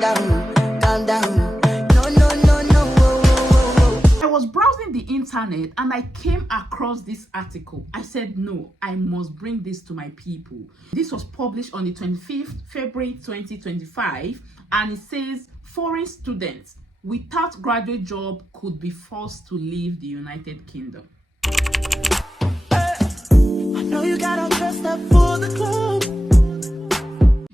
down, calm down. No, no, no, no. Whoa, whoa, whoa, whoa. I was browsing the internet and I came across this article. I said, no, I must bring this to my people. This was published on the 25th February 2025, and it says foreign students without graduate job could be forced to leave the United Kingdom. I know you got all dressed up for the club.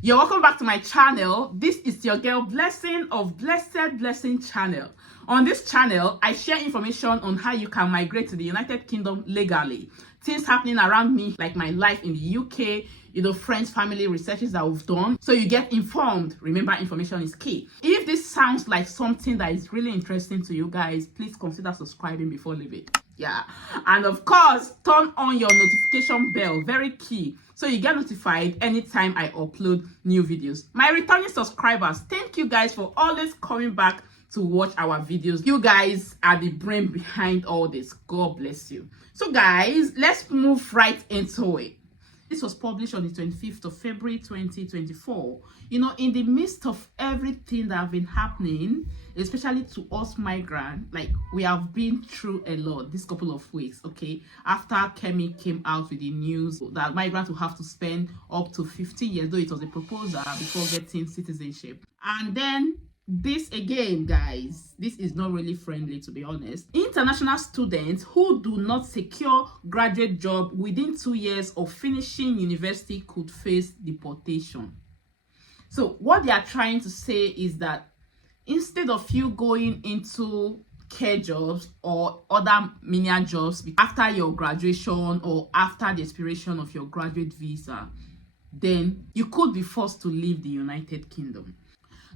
You're welcome back to my channel. This is your girl Blessing of Blessed Blessing channel. On this channel, I share information on how you can migrate to the United Kingdom legally. Things happening around me, like my life in the UK, friends, family, researches that we've done. So you get informed. Remember, information is key. If this sounds like something that is really interesting to you guys, please consider subscribing before leaving. Yeah. And of course, turn on your notification bell. Very key. So you get notified anytime I upload new videos. My returning subscribers, thank you guys for always coming back to watch our videos. You guys are the brain behind all this. God bless you. So guys, let's move right into it. This was published on the 25th of February 2024. In the midst of everything that have been happening, especially to us migrants, like we have been through a lot this couple of weeks, okay? After Kemi came out with the news that migrants will have to spend up to 50 years, though it was a proposal, before getting citizenship. And then this again, guys, this is not really friendly, to be honest. International students who do not secure graduate job within 2 years of finishing university could face deportation. So what they are trying to say is that instead of you going into care jobs or other menial jobs after your graduation or after the expiration of your graduate visa, then you could be forced to leave the United Kingdom.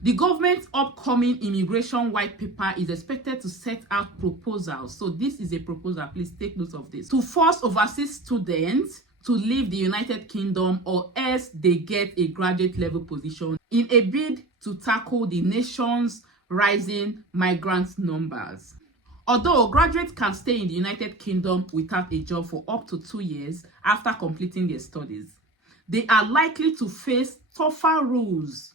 The government's upcoming immigration white paper is expected to set out proposals. So this is a proposal, please take note of this. To force overseas students to leave the United Kingdom or else they get a graduate level position in a bid to tackle the nation's rising migrant numbers. Although graduates can stay in the United Kingdom without a job for up to 2 years after completing their studies, they are likely to face tougher rules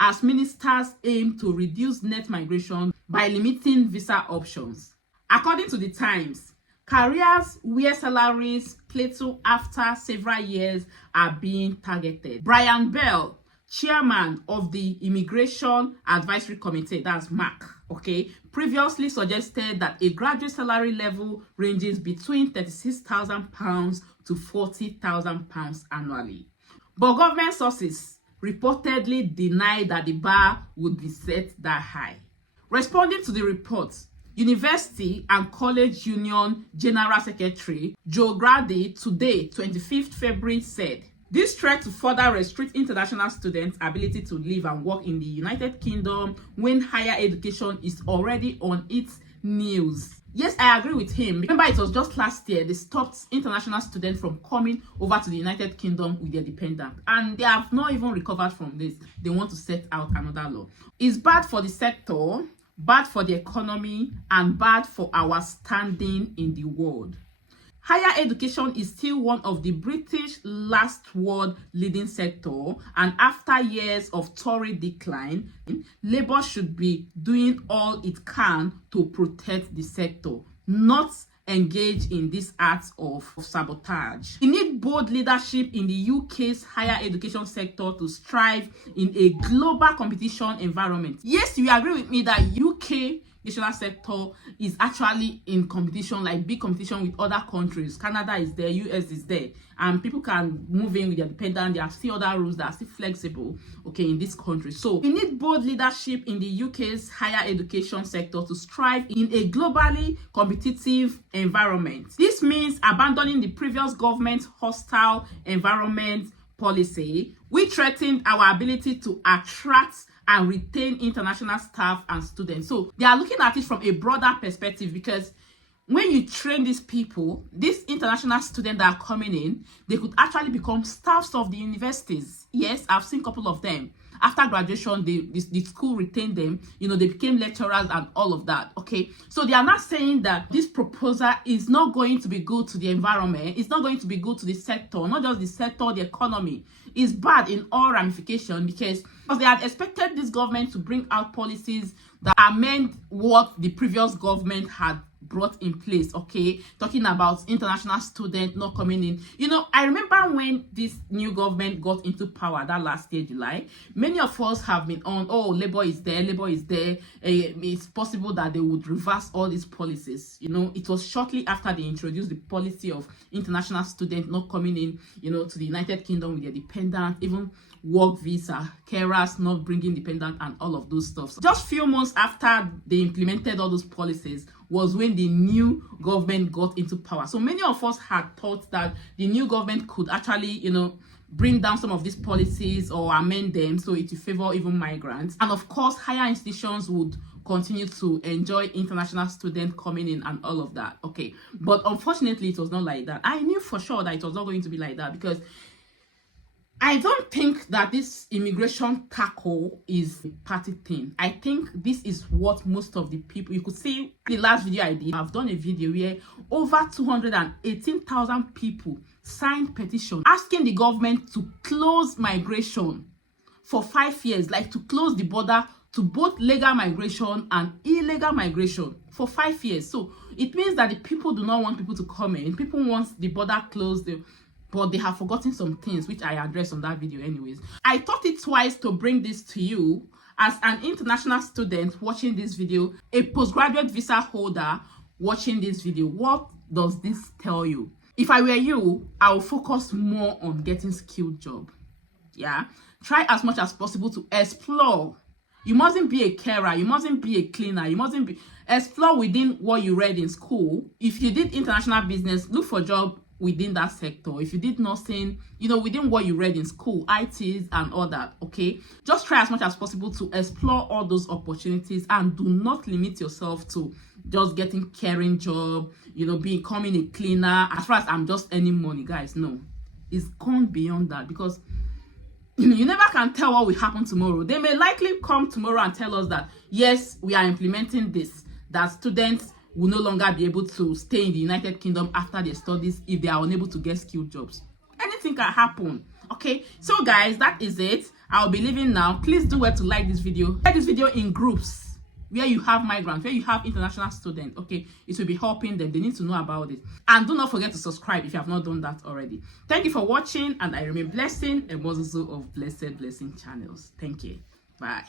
as ministers aim to reduce net migration by limiting visa options. According to the Times, careers where salaries plateau after several years are being targeted. Brian Bell, chairman of the Immigration Advisory Committee, that's MAC, okay, previously suggested that a graduate salary level ranges between £36,000 to £40,000 annually. But government sources reportedly denied that the bar would be set that high. Responding to the report, University and College Union General Secretary Joe Grady today, 25th February, said, this threat to further restrict international students' ability to live and work in the United Kingdom when higher education is already on its knees. Yes, I agree with him. Remember, it was just last year they stopped international students from coming over to the United Kingdom with their dependent, and they have not even recovered from this. They want to set out another law. It's bad for the sector, bad for the economy, and bad for our standing in the world. Higher education is still one of the British last world leading sector, and after years of torrid decline, Labour should be doing all it can to protect the sector, not engage in this act of sabotage. We need bold leadership in the UK's higher education sector to strive in a global competition environment. Yes, you agree with me that UK educational sector is actually in competition, like big competition with other countries. Canada is there, US is there, and people can move in with their dependent. There are still other rules that are still flexible, okay, in this country. So we need bold leadership in the UK's higher education sector to strive in a globally competitive environment. This means abandoning the previous government's hostile environment policy, which threatened our ability to attract and retain international staff and students. So they are looking at it from a broader perspective, because when you train these people, these international students that are coming in, they could actually become staffs of the universities. Yes, I've seen a couple of them. After graduation, the school retained them. You know, they became lecturers and all of that. Okay, so they are not saying that this proposal is not going to be good to the environment. It's not going to be good to the sector, not just the sector, the economy. It's bad in all ramifications because they had expected this government to bring out policies that amend what the previous government had brought in place. Okay, talking about international students not coming in. You know, I remember when this new government got into power that last year, July, many of us have been on, oh, labor is there, it's possible that they would reverse all these policies. You know, it was shortly after they introduced the policy of international students not coming in, you know, to the United Kingdom with their dependent, even work visa, carers not bringing dependent and all of those stuff. So just few months after they implemented all those policies was when the new government got into power. So many of us had thought that the new government could actually, you know, bring down some of these policies or amend them so it will favor even migrants. And of course, higher institutions would continue to enjoy international students coming in and all of that. Okay, but unfortunately, it was not like that. I knew for sure that it was not going to be like that because I don't think that this immigration tackle is a party thing. I think this is what most of the people, you could see the last video I did, I've done a video where over 218,000 people signed petition asking the government to close migration for 5 years, like to close the border to both legal migration and illegal migration for 5 years. So it means that the people do not want people to come in. People want the border closed. But they have forgotten some things which I addressed on that video anyways. I thought it twice to bring this to you as an international student watching this video, a postgraduate visa holder watching this video. What does this tell you? If I were you, I will focus more on getting skilled job. Yeah, try as much as possible to explore. You mustn't be a carer, you mustn't be a cleaner, you mustn't be, explore within what you read in school. If you did international business, look for a job within that sector. If you did nursing, you know, within what you read in school, ITs and all that. Okay, just try as much as possible to explore all those opportunities and do not limit yourself to just getting caring job, you know, becoming a cleaner. As far as I'm just earning money, guys, no, it's gone beyond that because you never can tell what will happen tomorrow. They may likely come tomorrow and tell us that yes, we are implementing this, that students will no longer be able to stay in the United Kingdom after their studies if they are unable to get skilled jobs. Anything can happen. Okay, so guys, that is it. I'll be leaving now. Please do well to like this video. Like this video in groups where you have migrants, where you have international students. Okay, it will be helping them. They need to know about it. And do not forget to subscribe if you have not done that already. Thank you for watching, and I remain blessing, a mozo of blessing channels. Thank you. Bye.